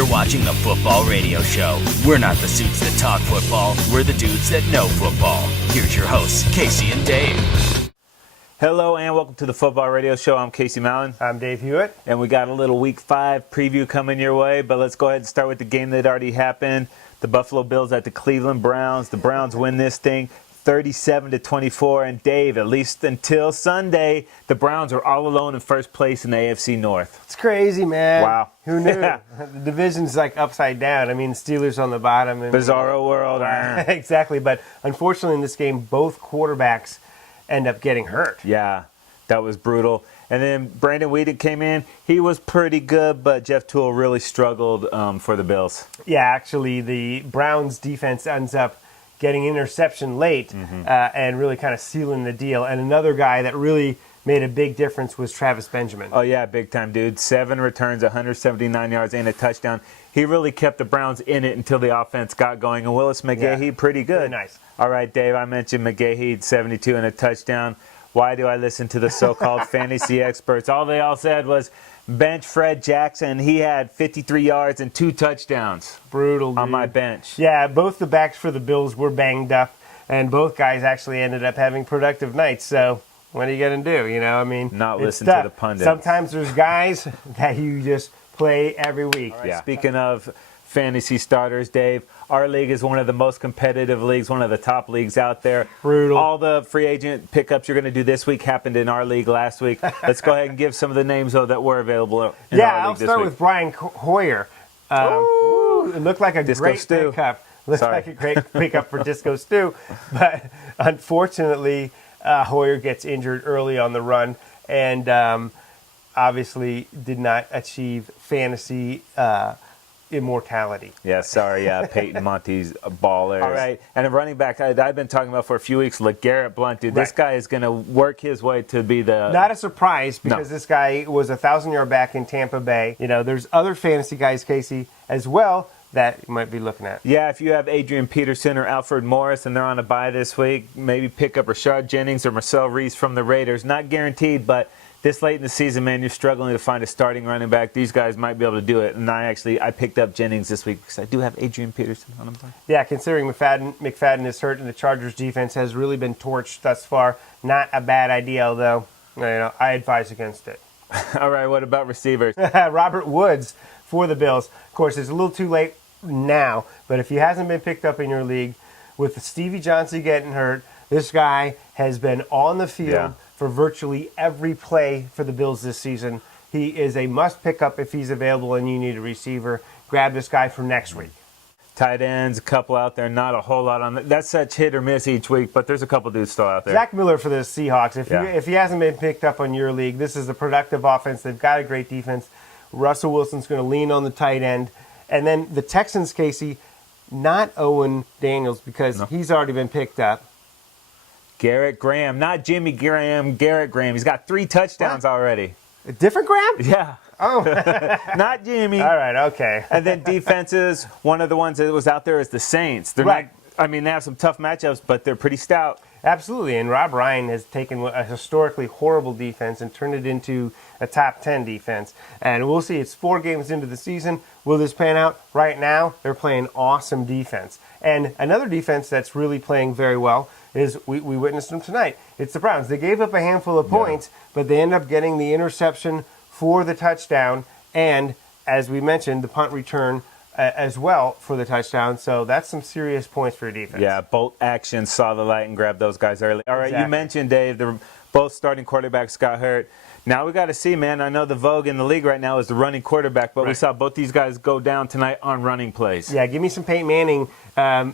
You're watching the Football Radio Show. We're not the suits that talk football. We're the dudes that know football. Here's your hosts, Casey and Dave. Hello and welcome to the Football Radio Show. I'm Casey Mallon. I'm Dave Hewitt. And we got a little Week 5 preview coming your way, but let's go ahead and start with the game that already happened. The Buffalo Bills at the Cleveland Browns. The Browns win this thing 37-24. And Dave, at least until Sunday, the Browns are all alone in first place in the AFC North. It's crazy, man. Wow. Who knew? The division's like upside down. I mean, Steelers on the bottom. And, Bizarro world. Exactly. But unfortunately in this game, both quarterbacks end up getting hurt. Yeah, that was brutal. And then Brandon Weeden came in. He was pretty good, but Jeff Tuel really struggled for the Bills. Yeah, actually, the Browns defense ends up getting interception late and really kind of sealing the deal. And another guy that really made a big difference was Travis Benjamin. Oh, yeah, big time, dude. 7 returns, 179 yards, and a touchdown. He really kept the Browns in it until the offense got going. And Willis McGahee, pretty good. Very nice. All right, Dave, I mentioned McGahee, 72 and a touchdown. Why do I listen to the so-called fantasy experts? All they all said was bench Fred Jackson. He had 53 yards and 2 touchdowns. Brutal, dude. On my bench. Yeah, both the backs for the Bills were banged up, and both guys actually ended up having productive nights. So what are you going to do? You know, I mean, not listen tough. to the pundits. Sometimes there's guys that you just play every week. Right, yeah. Speaking of fantasy starters, Dave, our league is one of the most competitive leagues, one of the top leagues out there. Brutal. All the free agent pickups you're going to do this week happened in our league last week. Let's go ahead and give some of the names, though, that were available in our league this week. Yeah, I'll start with Brian Hoyer. It looked like a Disco great Stew. pickup. Looked like a great pickup for Disco Stew. But unfortunately, Hoyer gets injured early on the run and obviously did not achieve fantasy immortality. Yeah, sorry, Peyton Monty's a baller. All right, and a running back I've been talking about for a few weeks, LeGarrette Blount, dude. This guy is going to work his way to be the... Not a surprise because this guy was a 1,000-yard back in Tampa Bay. You know, there's other fantasy guys, Casey, as well, that you might be looking at. Yeah, if you have Adrian Peterson or Alfred Morris and they're on a bye this week, maybe pick up Rashard Jennings or Marcel Reese from the Raiders. Not guaranteed, but this late in the season, man, you're struggling to find a starting running back. These guys might be able to do it. And I picked up Jennings this week because I do have Adrian Peterson on him. Yeah, considering McFadden is hurt and the Chargers defense has really been torched thus far, not a bad idea, although I advise against it. All right, what about receivers? Robert Woods for the Bills. Of course, it's a little too late now, but if he hasn't been picked up in your league, with Stevie Johnson getting hurt, this guy has been on the field for virtually every play for the Bills this season. He is a must pick up if he's available and you need a receiver. Grab this guy for next week. Tight ends, a couple out there, not a whole lot on that. That's such hit or miss each week, but there's a couple dudes still out there. Zach Miller for the Seahawks. If he hasn't been picked up on your league, this is a productive offense. They've got a great defense. Russell Wilson's going to lean on the tight end. And then the Texans, Casey, not Owen Daniels because he's already been picked up. Garrett Graham, not Jimmy Graham, Garrett Graham. He's got 3 touchdowns already. A different Graham? Yeah. Oh. Not Jimmy. All right, okay. And then defenses, one of the ones that was out there is the Saints. They're not, they have some tough matchups, but they're pretty stout. Absolutely, and Rob Ryan has taken a historically horrible defense and turned it into a top 10 defense. And we'll see, it's 4 games into the season. Will this pan out? Right now, they're playing awesome defense. And another defense that's really playing very well is, we witnessed them tonight, it's the Browns. They gave up a handful of points, but they end up getting the interception for the touchdown, and as we mentioned, the punt return as well for the touchdown. So that's some serious points for your defense. Yeah, bolt action, saw the light and grabbed those guys early. All right, You mentioned, Dave, both starting quarterbacks got hurt. Now we got to see, man. I know the vogue in the league right now is the running quarterback, but we saw both these guys go down tonight on running plays. Yeah, give me some Peyton Manning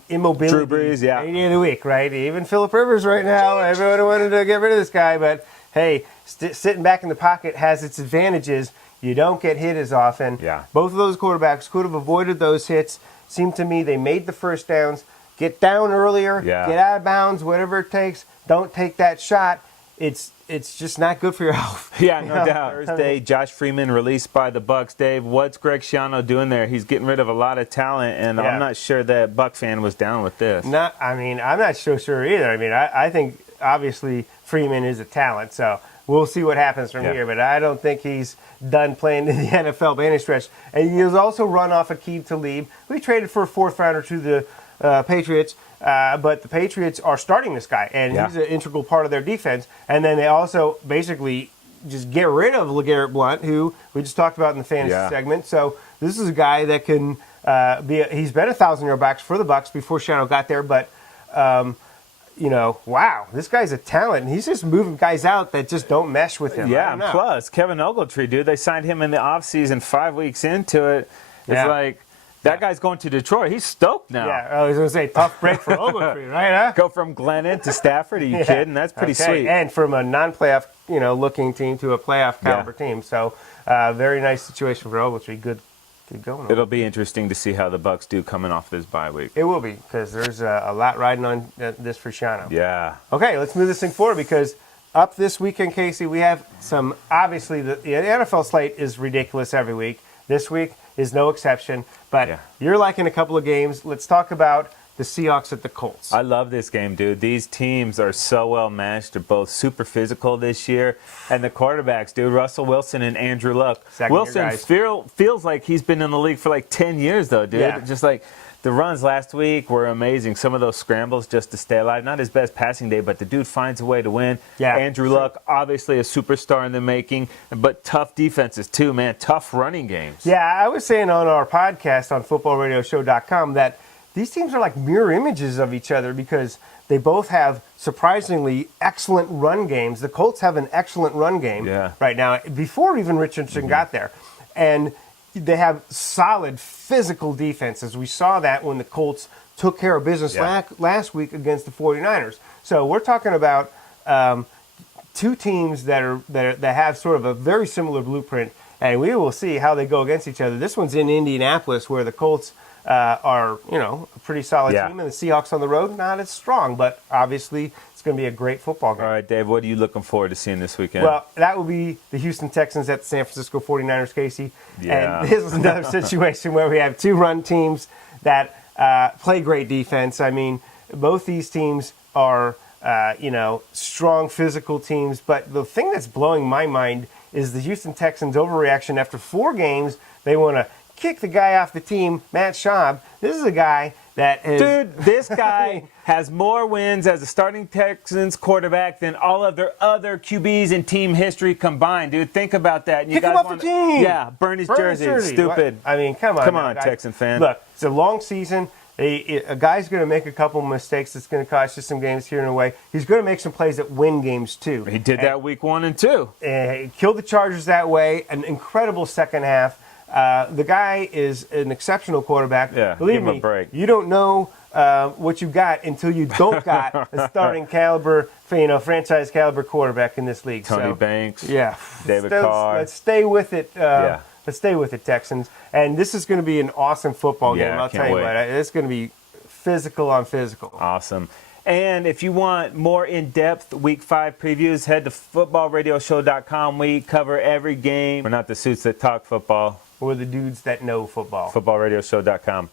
immobility. Drew Brees, any day of the week, right? Even Phillip Rivers right now. Everyone wanted to get rid of this guy, but hey, sitting back in the pocket has its advantages. You don't get hit as often. Yeah. Both of those quarterbacks could have avoided those hits. Seemed to me they made the first downs. Get down earlier. Yeah. Get out of bounds, whatever it takes. Don't take that shot. It's just not good for your health. Yeah, no doubt. Thursday, Josh Freeman released by the Bucks. Dave, what's Greg Schiano doing there? He's getting rid of a lot of talent, and I'm not sure that Buck fan was down with this. I'm not so sure either. I mean, I think obviously Freeman is a talent, so we'll see what happens from here. But I don't think he's done playing in the NFL by any stretch. And he was also run off Aqib Talib. We traded for a fourth rounder to the Patriots. But the Patriots are starting this guy, and he's an integral part of their defense. And then they also basically just get rid of LeGarrette Blount, who we just talked about in the fantasy segment. So this is a guy that can he's been 1,000-yard back for the Bucs before Shiano got there. But, wow, this guy's a talent. And he's just moving guys out that just don't mesh with him. Yeah, and plus, Kevin Ogletree, dude, they signed him in the offseason 5 weeks into it. It's like, that guy's going to Detroit. He's stoked now. Yeah, I was going to say, tough break for Ogletree, right? Huh? Go from Glennon to Stafford. Are you kidding? That's pretty sweet. And from a non-playoff, looking team to a playoff caliber team. So, very nice situation for Ogletree. Good going. It'll be interesting to see how the Bucs do coming off this bye week. It will be, because there's a lot riding on this for Shiano. Yeah. Okay, let's move this thing forward, because up this weekend, Casey, we have some, obviously, the NFL slate is ridiculous every week. This week is no exception, but you're liking a couple of games. Let's talk about the Seahawks at the Colts. I love this game, dude. These teams are so well matched. They're both super physical this year. And the quarterbacks, dude, Russell Wilson and Andrew Luck. Wilson feels like he's been in the league for like 10 years, though, dude. Yeah. Just like the runs last week were amazing. Some of those scrambles just to stay alive. Not his best passing day, but the dude finds a way to win. Yeah, Andrew Luck, obviously a superstar in the making, but tough defenses too, man. Tough running games. Yeah, I was saying on our podcast on footballradioshow.com that these teams are like mirror images of each other, because they both have surprisingly excellent run games. The Colts have an excellent run game right now, before even Richardson got there. And they have solid physical defenses. We saw that when the Colts took care of business last week against the 49ers. So we're talking about two teams that have sort of a very similar blueprint, and we will see how they go against each other. This one's in Indianapolis, where the Colts are, a pretty solid team, and the Seahawks on the road, not as strong, but obviously it's going to be a great football game. All right, Dave, what are you looking forward to seeing this weekend? Well, that will be the Houston Texans at the San Francisco 49ers, Casey. Yeah. And this is another situation where we have two run teams that play great defense. I mean, both these teams are, strong physical teams, but the thing that's blowing my mind is the Houston Texans' overreaction. After 4 games, they want to kick the guy off the team, Matt Schaub. This is a guy that is... Dude, this guy has more wins as a starting Texans quarterback than all of their other QBs in team history combined, dude. Think about that. And you kick him off the team! Yeah, burn his jersey. Stupid. What? I mean, come on. Come on, Texan fan. Look, it's a long season. A guy's going to make a couple mistakes that's going to cost you some games here and away. He's going to make some plays that win games, too. He did that week 1 and 2. He killed the Chargers that way. An incredible second half. The guy is an exceptional quarterback. Yeah, Believe give him me, a break. You don't know what you got until you don't got a starting caliber, franchise caliber quarterback in this league. Tony Banks. Yeah. David Carr. Let's stay with it. Let's stay with it, Texans. And this is going to be an awesome football game. I'll tell you what. It's going to be physical on physical. Awesome. And if you want more in-depth Week 5 previews, head to footballradioshow.com. We cover every game. We're not the suits that talk football. We're the dudes that know football. Footballradioshow.com.